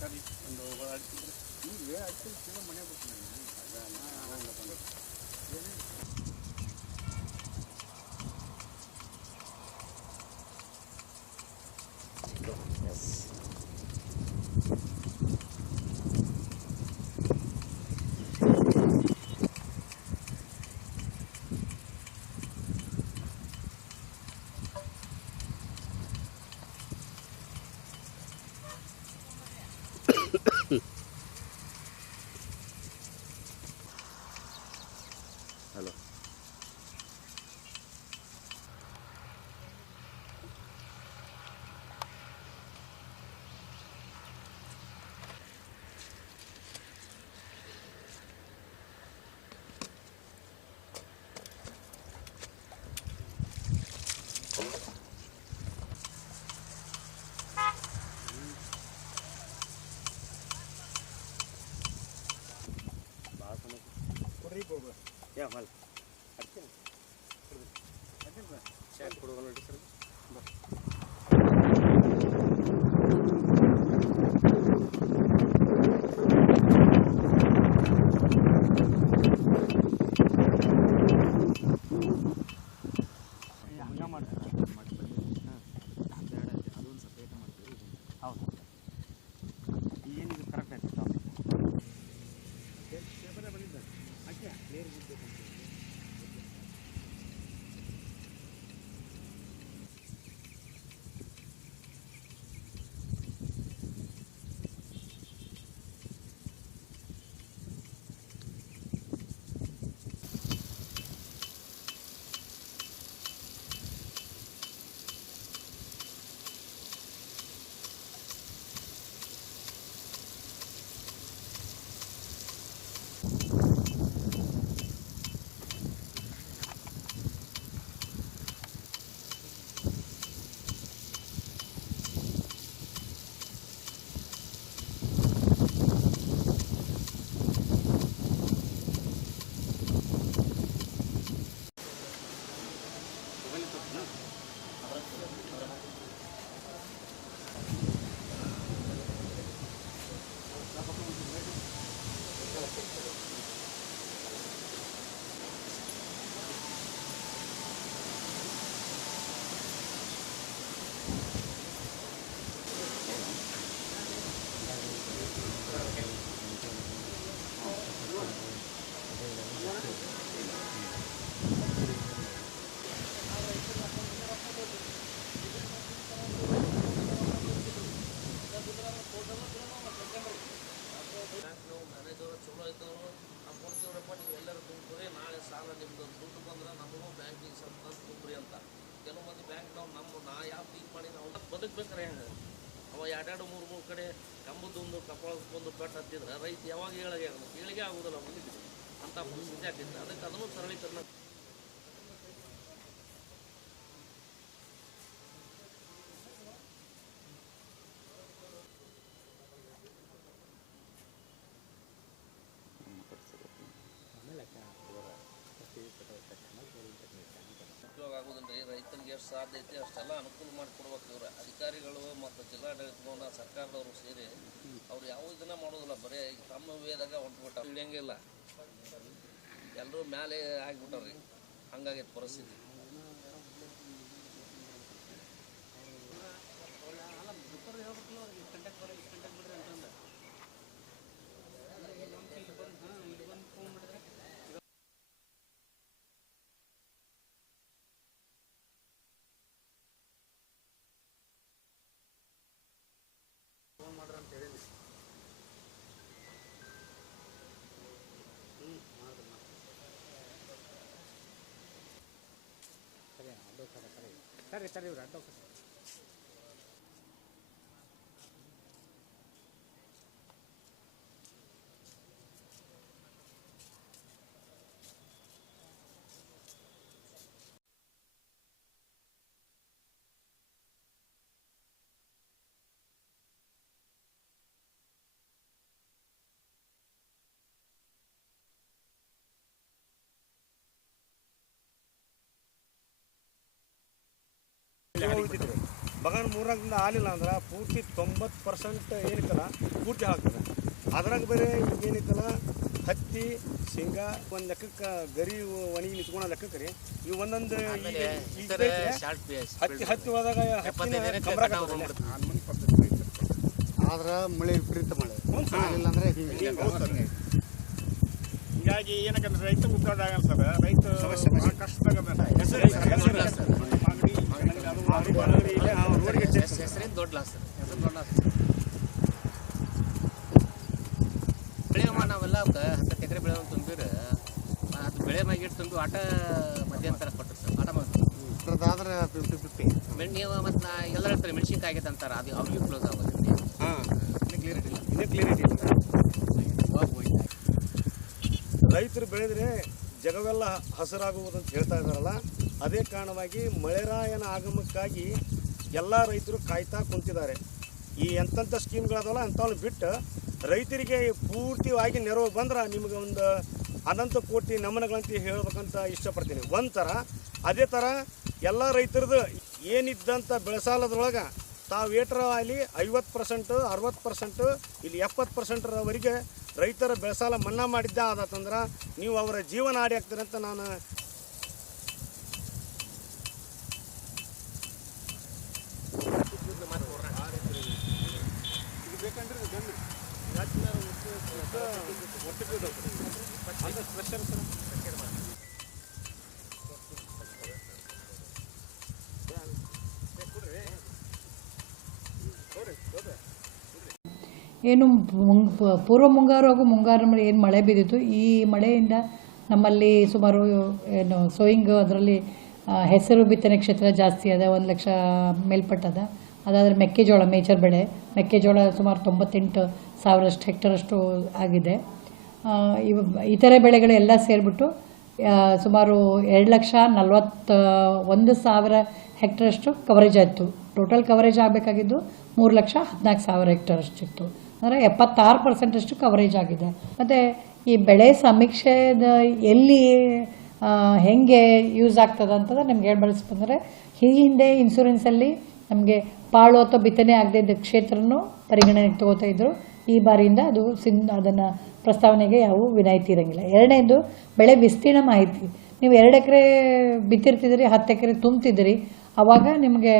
ಸರಿ ಒಂದು ಈಗ ಅಡ್ಸಿ ಮನೆ ಬಿಟ್ಟು ಹಲೋ क्या माल शायद ಕೊಡುವಲ್ಲ ಸರ್ ಹಂಗ ಮಾಡ್ತಾರೆ ಅದೊಂದು ಸಪ್ರೇಟ್ ಮಾಡ್ತೀವಿ ಹೌದು ಏನಿದು ಕರೆಕ್ಟ್ ಆಯ್ತು ಪೇಪರೇ ಬಂದಿದ್ದ ಅಕ್ಕೆ ಕ್ಲಿಯರ್ ಇರಬೇಕು ಬದುಕಬೇಕಾರೆ ಹೆಂಗೆ ಅವ ಎರಡೆರಡು ಮೂರು ಕಡೆ ಕಂಬದೊಂದು ಕಪಾಳಕ್ಕೊಂದು ಪೆಟ್ಟು ಹತ್ತಿದ್ರೆ ರೈತ ಯಾವಾಗ ಏಳಿಗೆ ಆಗೋದಿಲ್ಲ ಮುಂದಿದೆ ಅಂತ ಪರಿಸ್ಥಿತಿ ಆಗ್ತಿತ್ತು ಅದಕ್ಕೆ ಅದನ್ನು ಸರಳೀಕರಣ ಉಪಯೋಗ ಆಗೋದಿಲ್ಲ ರೀ ರೈತರಿಗೆ ಎಷ್ಟು ಸಾಧ್ಯ ಐತಿ ಅಷ್ಟೆಲ್ಲ ಅನುಕೂಲ ಮಾಡಿಕೊಡ್ಬೇಕು ಇವ್ರು ಅಧಿಕಾರಿಗಳು ಮತ್ತು ಜಿಲ್ಲಾಡಳಿತಗಳನ್ನ ಸರ್ಕಾರದವರು ಸೇರಿ ಅವ್ರು ಯಾವ ಇದನ್ನ ಮಾಡೋದಿಲ್ಲ ಬರೀ ತಮ್ಮ ವೇದಾಗ ಹೊಂಟ್ಬಿಟ್ಟ ಇಳಿಯಂಗಿಲ್ಲ ಎಲ್ಲರೂ ಮೇಲೆ ಆಗಿಬಿಟ್ಟಾರ್ರಿ ಹಂಗಾಗೈತೆ ಪರಿಸ್ಥಿತಿ ಫೋನ್ ಮಾಡ್ರಿ ಅಂತ ಹೇಳಿ ಸರಿ ಅಡ್ಡ ಸರಿ ಸರಿ ಇವ್ರು ಅಡ್ಡ ಹೋಗ್ತಿದ್ರು ಬಗಾನ್ 3 ದಿನ ಆಲಿಲ್ಲ ಅಂದ್ರೆ ಪೂರ್ತಿ 90% ಏನಿತ್ತಲ್ಲ ಪೂರ್ತಿ ಹಾಕ್ತದೆ. ಅದ್ರಾಗ ಬೇರೆ ಏನೈತಲ್ಲ ಹತ್ತಿ ಶೇಂಗಾ ಒಂದು ಲೆಕ್ಕಕ್ಕೆ ಗರಿ ಒಣಗಿ ನಿಂತ್ಕೊಳೋ ಲೆಕ್ಕಕ್ಕೆ ರೀ ಇವು ಒಂದೊಂದು ಹತ್ತಿ ಹೋದಾಗ ಆದ್ರೆ ಮಳೆ ವಿಪರೀತ ಮಳೆ ಇಲ್ಲಾಂದ್ರೆ ಹೀಗಾಗಿ ಏನಕ್ಕಂದ್ರೆ ರೈತ ಉದ್ದಾರ ಆಗಲ್ಲ ಸರ್. ರೈತ ಕಷ್ಟದಾಗ ದೊಡ್ಡ ಲಾಸ್ ಬೆಳೆ ನಾವೆಲ್ಲ 10 ಎಕರೆ ಬೆಳೆ ತುಂಬಿದ್ರೆ ಅದು ಬೆಳೆ ಮ್ಯಾಗಿಟ್ಟು ತುಂಬಿ ಆಟ ಮಧ್ಯಂತರ ಕೊಟ್ಟರು ಸರ್. ಆಟ ಅದಾದ್ರೆ 50-50 ನೀವು ಮತ್ತು ಎಲ್ಲ ಹೇಳ್ತಾರೆ ಮೆಣಸಿನ್ಕಾಯಿ ಆಗೈತೆ ಅಂತಾರೆ. ಅದು ಅವ್ರಿಗೆ ಕ್ಲೋಸ್ ಆಗೋದು. ಕ್ಲಿಯರಿಟಿ ಇಲ್ಲ. ರೈತರು ಬೆಳೆದ್ರೆ ಜಗವೆಲ್ಲ ಹಸಿರಾಗುವುದಂತ ಹೇಳ್ತಾ ಇದ್ದಾರಲ್ಲ, ಅದೇ ಕಾರಣವಾಗಿ ಮಳೆರಾಯನ ಆಗಮನಕ್ಕಾಗಿ ಎಲ್ಲ ರೈತರು ಕಾಯ್ತಾ ಕುಂತಿದ್ದಾರೆ. ಈ ಎಂತೆಂಥ ಸ್ಕೀಮ್ಗಳದಾವಲ್ಲ ಅಂಥವ್ನ ಬಿಟ್ಟು ರೈತರಿಗೆ ಪೂರ್ತಿಯಾಗಿ ನೆರವು ಬಂದ್ರೆ ನಿಮಗೆ ಒಂದು ಅನಂತ ಕೋಟಿ ನಮನಗಳಂತ ಹೇಳ್ಬೇಕಂತ ಇಷ್ಟಪಡ್ತೀನಿ. ಒಂಥರ ಅದೇ ಥರ ಎಲ್ಲ ರೈತರದ್ದು ಏನಿದ್ದಂಥ ಬೆಳೆಸಾಲದೊಳಗೆ ತಾವು ಏಟರ ಅಲ್ಲಿ 50%, 60%, ಇಲ್ಲಿ 70%ರವರೆಗೆ ರೈತರ ಬೆಳೆಸಾಲ ಮನ್ನಾ ಮಾಡಿದ್ದ ಆದತ್ತಂದ್ರೆ ನೀವು ಅವರ ಜೀವನ ಆಡಿ ಆಗ್ತಾರೆ ಅಂತ ನಾನು ಏನು ಪೂರ್ವ ಮುಂಗಾರು ಹಾಗೂ ಮುಂಗಾರು ಏನು ಮಳೆ ಬಿದ್ದಿತ್ತು, ಈ ಮಳೆಯಿಂದ ನಮ್ಮಲ್ಲಿ ಸುಮಾರು ಏನು ಸೋಯಿಂಗ್ ಅದರಲ್ಲಿ ಹೆಸರು ಬಿತ್ತನೆ ಕ್ಷೇತ್ರ ಜಾಸ್ತಿ ಅದ, 1 ಲಕ್ಷ ಮೇಲ್ಪಟ್ಟದ. ಅದಾದರೆ ಮೆಕ್ಕೆಜೋಳ ಮೇಜರ್ ಬೆಳೆ, ಮೆಕ್ಕೆಜೋಳ ಸುಮಾರು 98,000 ಹೆಕ್ಟರಷ್ಟು ಆಗಿದೆ. ಇತರೆ ಬೆಳೆಗಳೆಲ್ಲ ಸೇರಿಬಿಟ್ಟು ಸುಮಾರು 2,41,000 ಹೆಕ್ಟರಷ್ಟು ಕವರೇಜ್ ಆಯಿತು. ಟೋಟಲ್ ಕವರೇಜ್ ಆಗಬೇಕಾಗಿದ್ದು 3,14,000 ಹೆಕ್ಟರಷ್ಟಿತ್ತು. ಅಂದರೆ 76% ಕವರೇಜ್ ಆಗಿದೆ. ಮತ್ತು ಈ ಬೆಳೆ ಸಮೀಕ್ಷೆದ ಎಲ್ಲಿ ಹೆಂಗೆ ಯೂಸ್ ಆಗ್ತದೆ ಅಂತಂದ್ರೆ ನಿಮ್ಗೆ ಹೇಳಿ ಬಳಸ್ಬಂದರೆ, ಈ ಹಿಂದೆ ಇನ್ಶೂರೆನ್ಸಲ್ಲಿ ನಮಗೆ ಪಾಳು ಅಥವಾ ಬಿತ್ತನೆ ಆಗದೆ ಇದ್ದ ಕ್ಷೇತ್ರನೂ ಪರಿಗಣನೆಗೆ ತಗೋತಾ ಇದ್ದರು. ಈ ಬಾರಿಯಿಂದ ಅದು ಅದನ್ನು ಪ್ರಸ್ತಾವನೆಗೆ ಯಾವ ವಿನಾಯಿತಿ ಇರೋಂಗಿಲ್ಲ. ಎರಡನೇದು ಬೆಳೆ ವಿಸ್ತೀರ್ಣ ಮಾಹಿತಿ. ನೀವು 2 ಎಕರೆ ಬಿತ್ತಿರ್ತಿದ್ರಿ, 10 ಎಕರೆ ತುಂಬ್ತಿದ್ರಿ, ಆವಾಗ ನಿಮಗೆ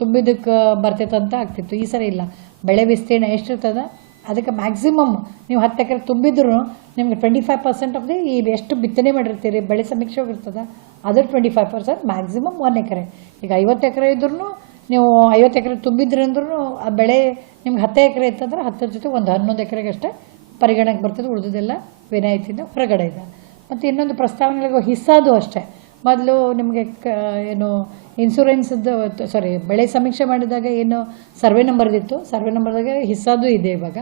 ತುಂಬಿದ್ದಕ್ಕೆ ಬರ್ತೈತೆ ಅಂತ ಆಗ್ತಿತ್ತು. ಈ ಸರಿ ಇಲ್ಲ. ಬೆಳೆ ವಿಸ್ತೀರ್ಣ ಎಷ್ಟಿರ್ತದೆ ಅದಕ್ಕೆ ಮ್ಯಾಕ್ಸಿಮಮ್ ನೀವು 10 ಎಕರೆ ತುಂಬಿದ್ರು ನಿಮ್ಗೆ 25% ಆಫ್ ದಿ ಈ ಎಷ್ಟು ಬಿತ್ತನೆ ಮಾಡಿರ್ತೀರಿ ಬೆಳೆ ಸಮೀಕ್ಷೆ ಹೋಗಿರ್ತದೆ ಅದ್ರ 25% ಮ್ಯಾಕ್ಸಿಮಮ್ 1 ಎಕರೆ. ಈಗ 50 ಎಕರೆ ಇದ್ರೂ ನೀವು 50 ಎಕರೆ ತುಂಬಿದ್ರಿ ಅಂದ್ರೂ ಆ ಬೆಳೆ ನಿಮ್ಗೆ 10 ಎಕರೆ ಇತ್ತಂದ್ರೆ 10 ಜೊತೆ ಒಂದು 11 ಎಕರೆಗೆ ಅಷ್ಟೇ ಪರಿಗಣಕ್ಕೆ ಬರ್ತದೆ. ಉಳಿದೆಲ್ಲ ವಿನಾಯಿತಿಯಿಂದ ಹೊರಗಡೆ ಇದೆ. ಮತ್ತು ಇನ್ನೊಂದು ಪ್ರಸ್ತಾವನೆಗಳಿಗೂ ಹಿಸ್ಸಾದು ಅಷ್ಟೇ. ಮೊದಲು ನಿಮಗೆ ಏನು ಇನ್ಶೂರೆನ್ಸ್ದು ಬೆಳೆ ಸಮೀಕ್ಷೆ ಮಾಡಿದಾಗ ಏನು ಸರ್ವೆ ನಂಬರ್ದಿತ್ತು, ಸರ್ವೆ ನಂಬರ್ದಾಗ ಹಿಸ್ಸಾದು ಇದೆ. ಇವಾಗ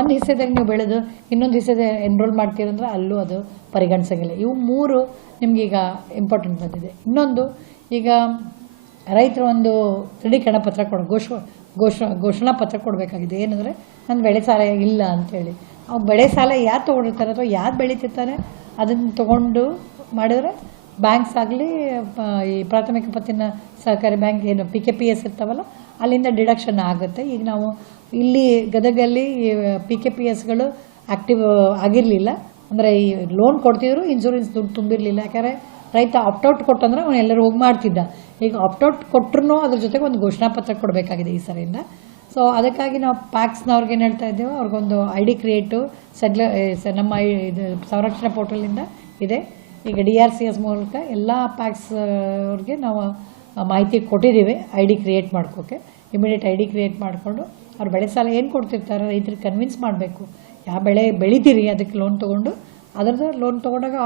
ಒಂದು ಹಿಸ್ಸೆದಾಗ ನೀವು ಬೆಳೆದು ಇನ್ನೊಂದು ಹಿಸ್ಸೆದ ಎನ್ರೋಲ್ ಮಾಡ್ತೀರಂದ್ರೆ ಅಲ್ಲೂ ಅದು ಪರಿಗಣಿಸಂಗಿಲ್ಲ. ಇವು 3 ನಿಮಗೀಗ ಇಂಪಾರ್ಟೆಂಟ್ ಬಂದಿದೆ. ಇನ್ನೊಂದು, ಈಗ ರೈತರು ಒಂದು ದೃಢೀಕರಣ ಪತ್ರ ಘೋಷಣಾ ಪತ್ರ ಕೊಡಬೇಕಾಗಿದೆ. ಏನಂದರೆ ನನ್ನ ಬೆಳೆ ಸಾಲ ಇಲ್ಲ ಅಂತೇಳಿ. ಅವ್ರು ಬೆಳೆ ಸಾಲ ಯಾರು ತೊಗೊಂಡಿರ್ತಾರೆ ಅಥವಾ ಯಾರು ಬೆಳೀತಿರ್ತಾರೆ ಅದನ್ನು ತೊಗೊಂಡು ಮಾಡಿದ್ರೆ ಬ್ಯಾಂಕ್ಸ್ ಆಗಲಿ, ಈ ಪ್ರಾಥಮಿಕ ಪತ್ತಿನ ಸಹಕಾರಿ ಬ್ಯಾಂಕ್ ಏನು PKPS ಇರ್ತಾವಲ್ಲ ಅಲ್ಲಿಂದ ಡಿಡಕ್ಷನ್ ಆಗುತ್ತೆ. ಈಗ ನಾವು ಇಲ್ಲಿ ಗದಗಲ್ಲಿ PKPSಗಳು ಆ್ಯಕ್ಟಿವ್ ಆಗಿರಲಿಲ್ಲ. ಅಂದರೆ ಈ ಲೋನ್ ಕೊಡ್ತಿದ್ರು, ಇನ್ಶೂರೆನ್ಸ್ ದುಡ್ಡು ತುಂಬಿರಲಿಲ್ಲ. ಯಾಕಂದರೆ ರೈತ ಆಪ್ಟೌಟ್ ಕೊಟ್ಟಂದ್ರೆ ಅವನು ಎಲ್ಲರೂ ಹೋಗಿ ಮಾಡ್ತಿದ್ದ. ಈಗ ಆಪ್ಟೌಟ್ ಕೊಟ್ಟರು ಅದ್ರ ಜೊತೆಗೆ ಒಂದು ಘೋಷಣಾ ಪತ್ರ ಕೊಡಬೇಕಾಗಿದೆ ಈ ಸರಿಯಿಂದ. ಸೊ ಅದಕ್ಕಾಗಿ ನಾವು ಪ್ಯಾಕ್ಸ್ನವ್ರಿಗೆ ಏನು ಹೇಳ್ತಾ ಇದ್ದೇವೆ, ಅವ್ರಿಗೊಂದು ID ಕ್ರಿಯೇಟು ನಮ್ಮ ಇದು ಸಂರಕ್ಷಣಾ ಪೋರ್ಟಲಿಂದ ಇದೆ. ಈಗ DRCS ಮೂಲಕ ಎಲ್ಲ ಪ್ಯಾಕ್ಸ್ ಅವ್ರಿಗೆ ನಾವು ಮಾಹಿತಿ ಕೊಟ್ಟಿದ್ದೀವಿ ID ಕ್ರಿಯೇಟ್ ಮಾಡ್ಕೋಕೆ. ಇಮಿಡಿಯೇಟ್ ID ಕ್ರಿಯೇಟ್ ಮಾಡಿಕೊಂಡು ಅವ್ರು ಬೆಳೆ ಸಾಲ ಏನು ಕೊಡ್ತಿರ್ತಾರೆ ರೈತರಿಗೆ ಕನ್ವಿನ್ಸ್ ಮಾಡಬೇಕು. ಯಾವ ಬೆಳೆ ಬೆಳಿತೀರಿ ಅದಕ್ಕೆ ಲೋನ್ ತೊಗೊಂಡು ಅದರದ್ದು ಲೋನ್ ತೊಗೊಂಡಾಗ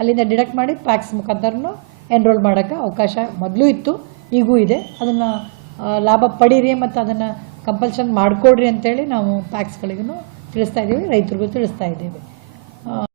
ಅಲ್ಲಿಂದ ಡಿಡಕ್ಟ್ ಮಾಡಿ ಪ್ಯಾಕ್ಸ್ ಮುಖಾಂತರನೂ ಎನ್ರೋಲ್ ಮಾಡೋಕ್ಕೆ ಅವಕಾಶ ಮೊದಲು ಇತ್ತು, ಈಗೂ ಇದೆ. ಅದನ್ನು ಲಾಭ ಪಡೀರಿ ಮತ್ತು ಅದನ್ನು ಕಂಪಲ್ಷನ್ ಮಾಡಿಕೊಡ್ರಿ ಅಂತೇಳಿ ನಾವು ಪ್ಯಾಕ್ಸ್ಗಳಿಗೂ ತಿಳಿಸ್ತಾ ಇದ್ದೀವಿ, ರೈತರಿಗೂ ತಿಳಿಸ್ತಾ ಇದ್ದೀವಿ.